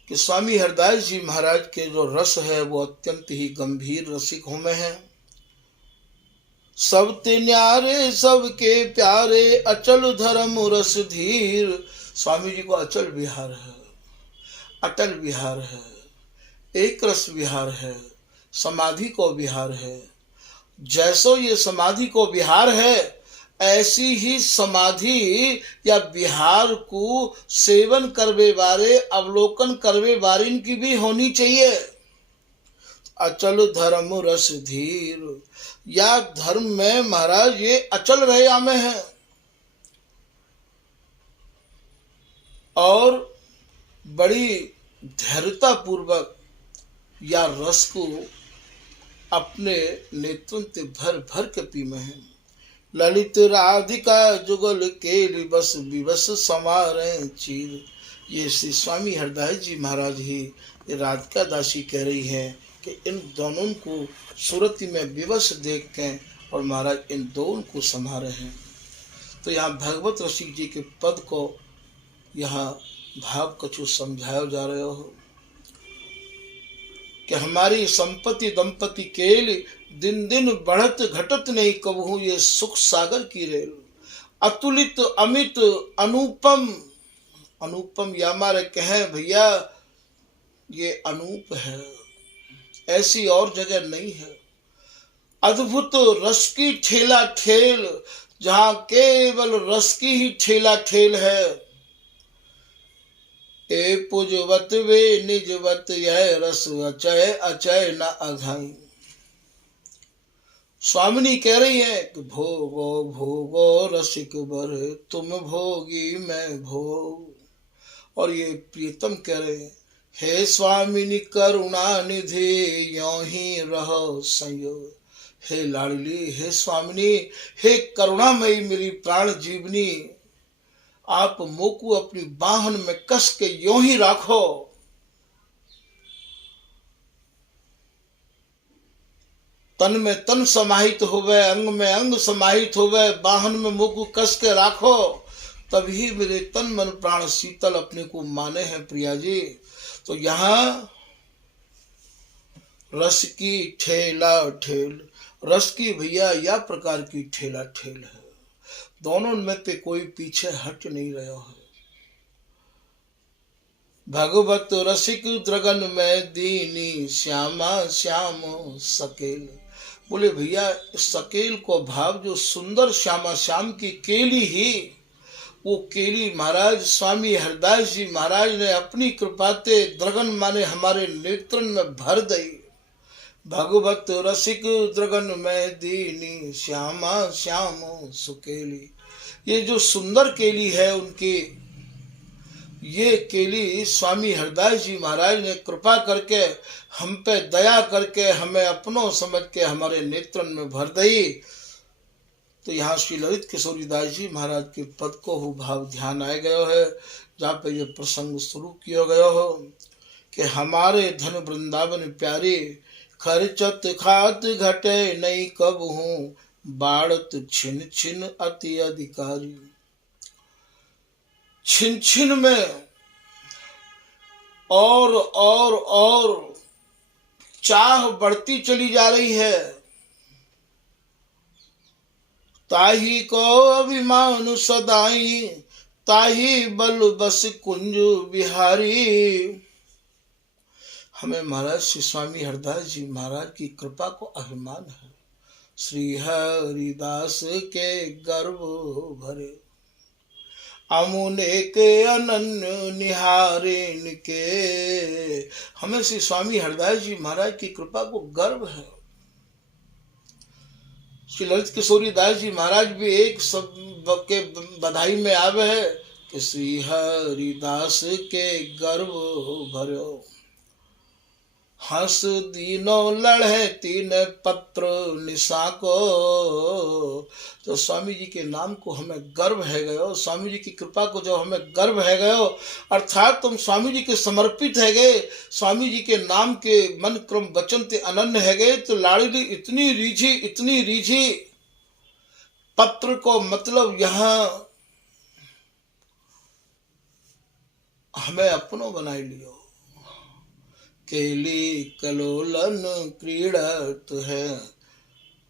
कि स्वामी हरदास जी महाराज के जो रस है वो अत्यंत ही गंभीर रसिक होमे हैं। सब ते न्यारे सबके प्यारे, अचल धर्म रस धीर। स्वामी जी को अचल विहार है, अटल विहार है, एक रस विहार है, समाधि को विहार है। जैसो ये समाधि को विहार है, ऐसी ही समाधि या विहार को सेवन करवे वाले, अवलोकन करवे वारिन की भी होनी चाहिए। अचल धर्म रस धीर, या धर्म में महाराज ये अचल रहे आमे हैं, और बड़ी धैर्यता पूर्वक या रस को अपने नेत्रों से भर भर के पी में है। ललित राधिका जुगल के बस विवश समारे चीर। ये श्री स्वामी हरदास जी महाराज ही ये राधिका दासी कह रही है कि इन दोनों को सूरती में विवश देख के और महाराज इन दोनों को संभारे हैं। तो यहाँ भगवत रसिक जी के पद को यहाँ भाव कछु समझाया जा रहे हो कि हमारी संपत्ति दंपति केल, दिन दिन बढ़त घटत नहीं कबहू ये सुख सागर की रेल। अतुलित अमित अनुपम, अनुपम या हमारे कहें भैया ये अनूप है, ऐसी और जगह नहीं है। अद्भुत रस की ठेला ठेल, जहां केवल रस की ही ठेला ठेल है। ए पुजवत वे निजवत यह रस अचय अचय न अघाई। स्वामिनी कह रही है कि भोगो भोगो रसिक बर, तुम भोगी मैं भोग। और ये प्रीतम कह रहे हैं, हे स्वामिनी करुणा निधि यों ही रहो संयोग। हे लाडली, हे स्वामिनी, हे करुणामयी मेरी प्राण जीवनी, आप मोकू अपनी बाहन में कस के यों ही राखो। तन में तन समाहित होवे, अंग में अंग समाहित होवे, बाहन में मोकू कस के राखो, तभी मेरे तन मन प्राण शीतल अपने को माने हैं प्रिया जी। तो यहाँ रस की ठेला ठेल, रस की भैया या प्रकार की ठेला ठेल है, दोनों में से कोई पीछे हट नहीं रहा है। भगवत रसिक द्रगन में दीनी, श्यामा श्याम सकेल। बोले भैया सकेल को भाव जो सुंदर श्यामा श्याम की केली ही, वो केली महाराज स्वामी हरदास जी महाराज ने अपनी कृपा से द्रगन माने हमारे नेत्रन में भर दी। भगवत रसिक द्रगन में दीनी, श्यामा श्याम सुकेली। ये जो सुंदर केली है उनकी, ये केली स्वामी हरदास जी महाराज ने कृपा करके हम पे दया करके हमें अपनों समझ के हमारे नेत्रन में भर दी। तो यहाँ श्री ललित किशोरी दास जी महाराज के पद को हो भाव ध्यान आए गयो है, जहाँ पे ये प्रसंग शुरू किया गया हो कि हमारे धन वृंदावन प्यारे, खर्चत खात घटे नहीं कब हूँ, बाढ़त छिन छिन अति अधिकारी। छिन छिन में और चाह बढ़ती चली जा रही है। ताही को अभिमान सदाई, ताही बल बस कुंज बिहारी। हमें महाराज श्री स्वामी हरदास जी महाराज की कृपा को अभिमान है। श्री हरिदास के गर्भ भरे, अमुने के अनन्य निहारिन के। हमें श्री स्वामी हरदास जी महाराज की कृपा को गर्व है। श्री ललित किशोरी दास जी महाराज भी एक सब के बधाई में आवे है कि श्री हरिदास के गर्भ भरो, हंस दीनो लड़े तीन पत्र निशा को। तो स्वामी जी के नाम को हमें गर्व है गयो, स्वामी जी की कृपा को जो हमें गर्व है गयो, अर्थात तुम स्वामी जी के समर्पित है गए, स्वामी जी के नाम के मन क्रम वचन ते अनन्य है गए। तो लाड़ली इतनी रीझी पत्र को मतलब यहाँ हमें अपनों बनाई लियो। केली कलोलन क्रीड़त है,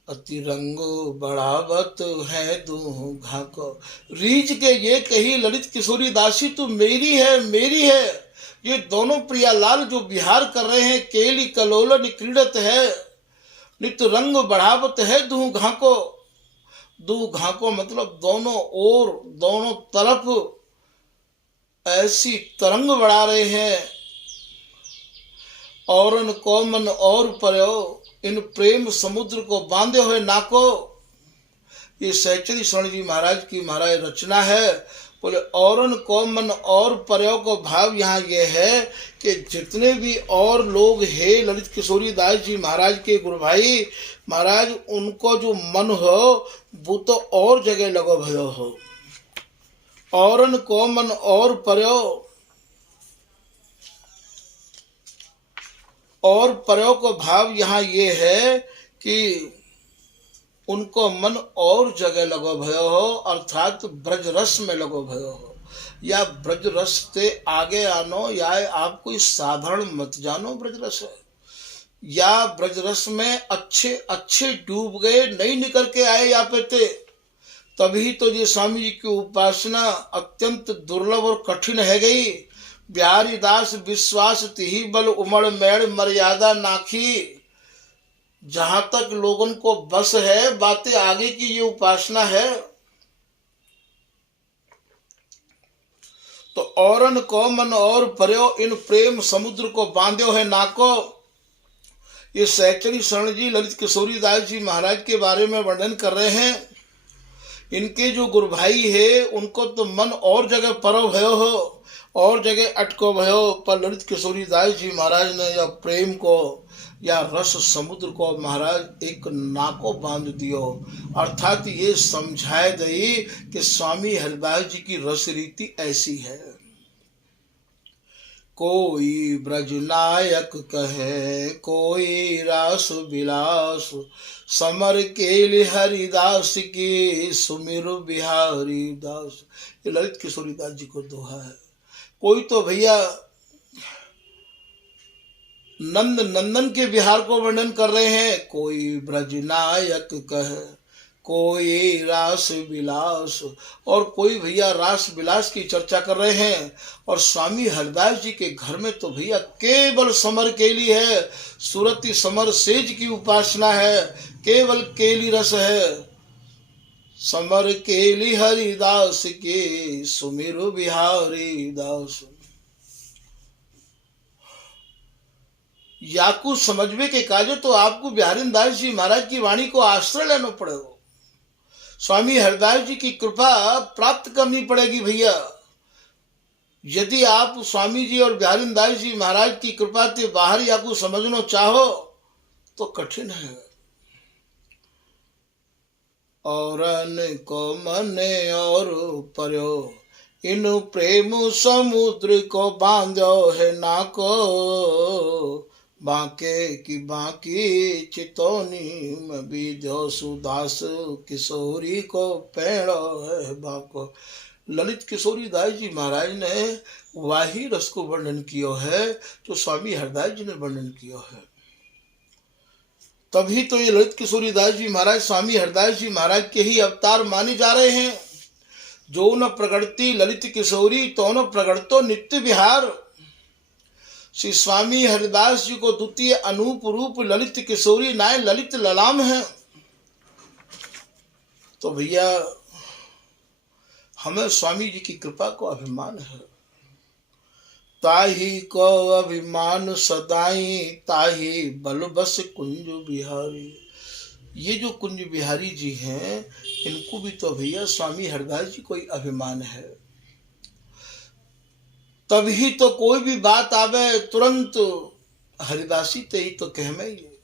अति रंगो बढ़ावत है दूघा को। रीझ के ये कही ललित किशोरी दासी तू मेरी है। ये दोनों प्रियालाल जो विहार कर रहे हैं, केली कलोलन क्रीड़त है, नित रंग बढ़ावत है दूघा को। दूघा को मतलब दोनों ओर दोनों तरफ ऐसी तरंग बढ़ा रहे हैं। औरन को मन और पर्यो, इन प्रेम समुद्र को बांधे हुए नाको। ये सहचरी शरण जी महाराज की महाराज रचना है। बोले औरन को मन और पर्यो को भाव यहाँ ये है कि जितने भी और लोग हैं ललित किशोरी दास जी महाराज के गुरु भाई महाराज, उनको जो मन हो वो तो और जगह लगो भयो हो। औरन को मन और पर्यो, और पर्यो को भाव यहाँ ये है कि उनको मन और जगह लगो भयो हो, अर्थात ब्रज रस में लगो भयो हो। या ब्रज रस से आगे आनो, या आप कोई साधारण मत जानो ब्रज रस है, या ब्रज रस में अच्छे डूब गए नहीं निकल के आए या पे थे। तभी तो ये स्वामी जी की उपासना अत्यंत दुर्लभ और कठिन है गई। बिहारी दास विश्वास तिही बल उमड़ मेड़ मर्यादा नाखी। जहां तक लोगों को बस है बातें आगे की ये उपासना है। तो औरन को मन और पर्यो, इन प्रेम समुद्र को बांध्यो है नाको। ये सहचरी शरण जी ललित किशोरी दास जी महाराज के बारे में वर्णन कर रहे हैं। इनके जो गुरु भाई है उनको तो मन और जगह परो भयो हो, और जगह अटको भयो, पर ललित किशोरी दास जी महाराज ने या प्रेम को या रस समुद्र को महाराज एक नाको बांध दियो। अर्थात ये समझाए दई कि स्वामी हरिदास जी की रस रीति ऐसी है। कोई ब्रज नायक कहे, कोई रास विलास, समर केल हरिदास की सुमिर बिहारी दास। ये ललित किशोरी दास जी को दोहा है। कोई तो भैया नंद नंदन के विहार को वर्णन कर रहे हैं, कोई ब्रज नायक कहे, कोई रास विलास, और कोई भैया रास विलास की चर्चा कर रहे हैं। और स्वामी हरदास जी के घर में तो भैया केवल समर केली है, सुरति समर सेज की उपासना है, केवल केली रस है। समर केली हरिदास के सुमिर बिहारी दास। याकू समझवे के काजो तो आपको बिहारी दास जी महाराज की वाणी को आश्रय लेना पड़ेगा, स्वामी हरदास जी की कृपा प्राप्त करनी पड़ेगी भैया। यदि आप स्वामी जी और बिहारी दास जी महाराज की कृपा से बाहर याकू समझना चाहो तो कठिन है। औरन को मने और पर्यो, इन प्रेम समुद्र को बांधो है नाको। बांके की बांकी चितौनी में बीधो सुदास, किशोरी को पेड़ो है बाको। ललित किशोरी दास जी महाराज ने वही रस को वर्णन किया है जो स्वामी हरदास जी ने वर्णन किया है। तभी तो ये ललित किशोरी दास जी महाराज स्वामी हरदास जी महाराज के ही अवतार माने जा रहे हैं। जो न प्रगटती ललित किशोरी तो न प्रगटतो नित्य विहार। श्री स्वामी हरिदास जी को द्वितीय अनूप रूप ललित किशोरी नाय ललित ललाम है। तो भैया हमें स्वामी जी की कृपा को अभिमान है। ताही को अभिमान सदाई ताही बल बस कुंज बिहारी। ये जो कुंज बिहारी जी हैं इनको भी तो भैया स्वामी हरदास जी को ही अभिमान है। तभी तो कोई भी बात आवे तुरंत हरिदासी ते ही तो कह में ये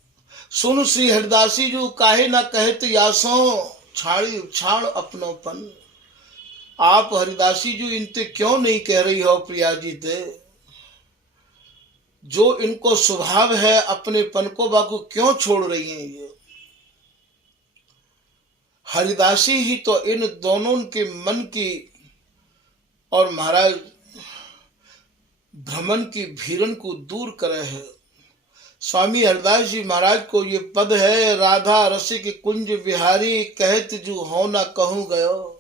सुन श्री हरिदासी जो काहे ना कहत यासों छाड़ी छाड़ अपनोपन। आप हरिदासी जो इनते क्यों नहीं कह रही हो प्रिया जी ते, जो इनको स्वभाव है अपने पन को बाकू क्यों छोड़ रही हैं। ये हरिदासी ही तो इन दोनों के मन की और महाराज भ्रमण की भीरन को दूर करे है। स्वामी हरदास जी महाराज को ये पद है, राधा रसिक कुंज बिहारी कहत जो हो ना कहूं गयो।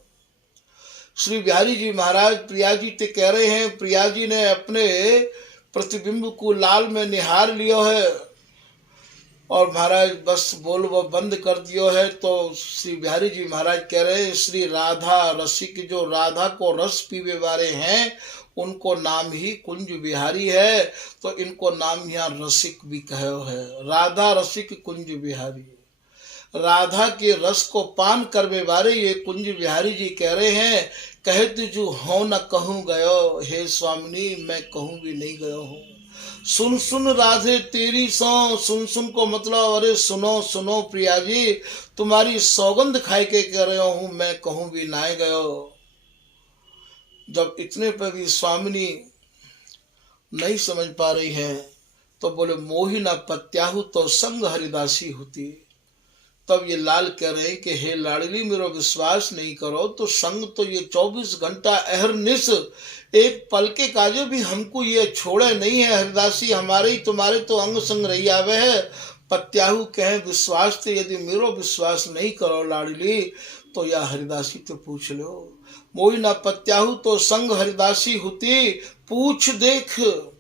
श्री बिहारी जी महाराज प्रिया जी ते कह रहे हैं, प्रिया जी ने अपने प्रतिबिंब को लाल में निहार लियो है और महाराज बस बोल वो बंद कर दियो है। तो श्री बिहारी जी महाराज कह रहे हैं, श्री राधा रसिक जो राधा को रस पीवे वाले हैं उनको नाम ही कुंज बिहारी है। तो इनको नाम यहाँ रसिक भी कहो है, राधा रसिक कुंज बिहारी। राधा के रस को पान करवे वाले ये कुंज बिहारी जी कह रहे हैं, कहत जो हो न कहूँ गयो, हे स्वामिनी मैं कहूँ भी नहीं गयो हूँ। सुन सुन राधे तेरी सौ, सुन सुन को मतलब अरे सुनो सुनो प्रिया जी तुम्हारी सौगंध खाए के कह रहे हूँ, मैं कहूँ भी ना गयो। जब इतने पर भी स्वामिनी नहीं समझ पा रही है तो बोले मोहि न पत्याहु तो संग हरिदासी होती। तब ये लाल कह रहे हैं कि हे लाडली मेरा विश्वास नहीं करो तो संग तो ये 24 घंटा अहरनिश एक पल के काजे भी हमको ये छोड़े नहीं है। हरिदासी हमारे ही तुम्हारे तो अंग संग रही आवे है। पत्याहु कहे विश्वास थे, यदि मेरो विश्वास नहीं करो लाडली तो या हरिदासी तो पूछ लो। मोहि ना पत्याहु तो संग हरिदासी होती, पूछ देख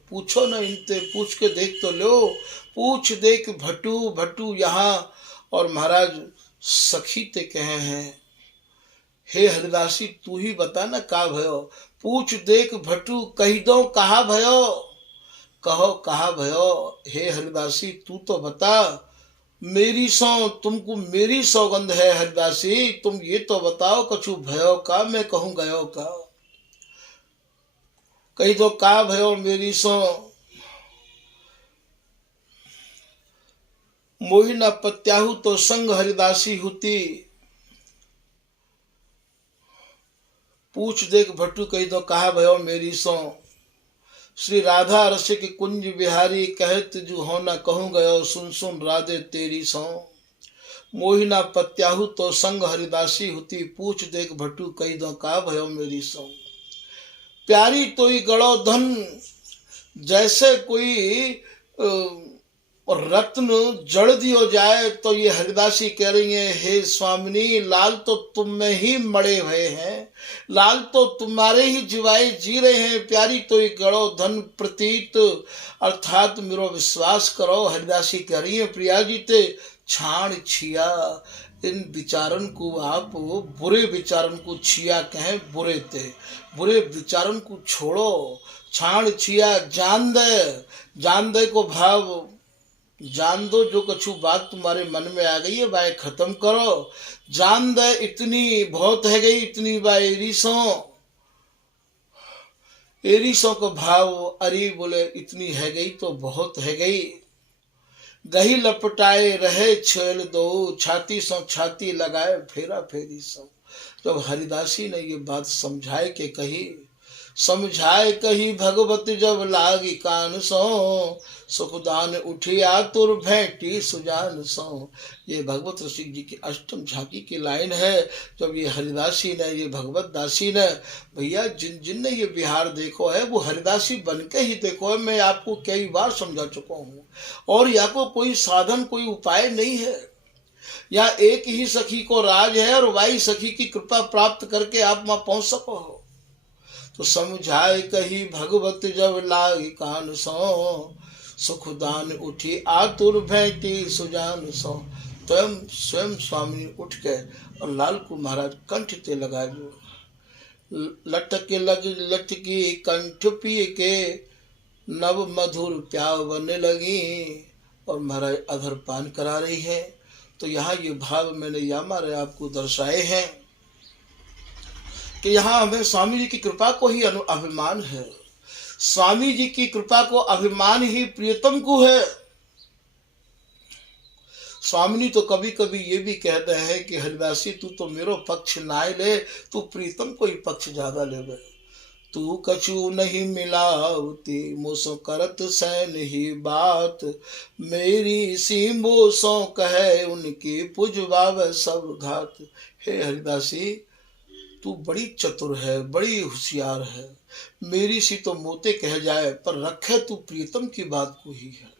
पूछो न इनते पूछ के देख तो लो। पूछ देख भटू भटू यहाँ और महाराज सखी ते कहे हैं, हे हरिदासी तू ही बता ना का भयो। पूछ देख भटू कही दो कहा भयो, कहो कहा भयो। हे हरिदासी तू तो बता, मेरी सौ तुमको मेरी सौगंध है हरिदासी, तुम ये तो बताओ कछु भयो का, मैं कहूँ गयो का। कही दो का भयो मेरी सौ। मोहि न पत्याहु तो संग हरिदासी होती, पूछ देख भट्टू कही दो कहा भयो मेरी सो। श्री राधा रसिक कुंज बिहारी कहत जो हो न कहूँ गयो, सुन सुन राधे तेरी सो। मोहि न पत्याहु तो संग हरिदासी होती, पूछ देख भट्टू कही दो कहा भयो मेरी सो। प्यारी तो ही गड़ो धन जैसे कोई और रत्न जड़ दियो जाए। तो ये हरिदासी कह रही है, हे स्वामिनी लाल तो तुम में ही मड़े हुए हैं, लाल तो तुम्हारे ही जीवाए जी रहे हैं। प्यारी तो ये गड़ो धन प्रतीत अर्थात मेरो विश्वास करो। हरिदासी कह रही है प्रिया जी ते छाण छिया, इन विचारन को आप बुरे विचारन को छिया कहें, बुरे ते बुरे विचारन को छोड़ो। छाण छिया जान दे को भाव जान दो, जो कछु बात तुम्हारे मन में आ गई है वह खत्म करो। जान दे इतनी बहुत है गई, इतनी बा एरीसों को भाव अरे बोले इतनी है गई तो बहुत है गई। गही लपटाए रहे छेल दो, छाती सो छाती लगाए फेरा फेरी सो। जब हरिदासी ने ये बात समझाए के कही, समझाए कही भगवत जब लागी कान सो, सुखदान उठी आतुर भेंटी सुजान सो। ये भगवत रसिक जी की अष्टम झांकी की लाइन है। जब ये हरिदासी ने, ये भगवत दासी ने, भैया जिन जिन ने ये बिहार देखो है वो हरिदासी बन के ही देखो है। मैं आपको कई बार समझा चुका हूँ। और या को कोई साधन, कोई उपाय नहीं है। या एक ही सखी को राज है और वाई सखी की कृपा प्राप्त करके आप वहां पहुंच सको हो। तो समझाए कही भगवत जब लागी कान सो, सुखदान उठी आतुर भेंटी सुजान सो। स्वयं स्वामी उठ के और लाल को महाराज कंठ ते लगा जो। लटक लटकी कंठ पिए के, नव मधुर प्यावन लगी। और महाराज अधर पान करा रही है। तो यहाँ ये भाव मैंने यामारे आपको दर्शाए हैं कि यहाँ हमें स्वामी जी की कृपा को ही अभिमान है। स्वामी जी की कृपा को अभिमान ही प्रियतम को है। स्वामिनी तो कभी कभी ये भी कहते हैं कि हरिदासी तू तो मेरो पक्ष नाय ले, तू प्रीतम को ही पक्ष ज्यादा ले गए। तू कछु नहीं मिलावती मुसो करत सैन ही बात, मेरी सीमो सो कहे उनकी पुजवाव सब घात। हे हरिदासी तू बड़ी चतुर है, बड़ी होशियार है। मेरी सी तो मोते कह जाए, पर रखे तू प्रीतम की बात को ही है।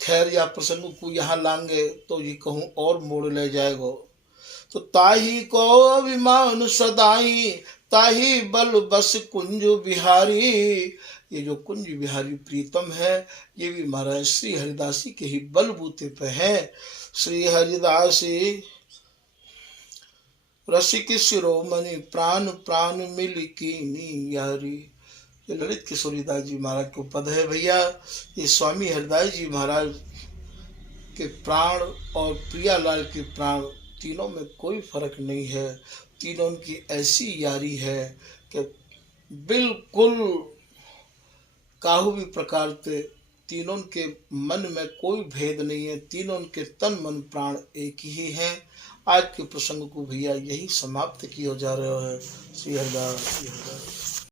खैर या प्रसंग को यहाँ लाएंगे तो ये कहूँ और मोड़ ले जाएगो। तो ताही को अभिमान सदाई, ताही बल बस कुंज बिहारी। ये जो कुंज बिहारी प्रीतम है ये भी महाराज श्री हरिदासी के ही बलबूते पे है। श्री हरिदासी रसिक शिरोमणि, प्राण प्राण मिल कीनी यारी। ये ललित किशोरीदास जी महाराज को पद है भैया। ये स्वामी हरिदास जी महाराज के प्राण और प्रियालाल के प्राण, तीनों में कोई फर्क नहीं है। तीनों की ऐसी यारी है कि बिल्कुल काहू भी प्रकार से तीनों के मन में कोई भेद नहीं है। तीनों के तन मन प्राण एक ही हैं। आज के प्रसंग को भैया यही समाप्त किया जा रहा है। श्री हरिदास।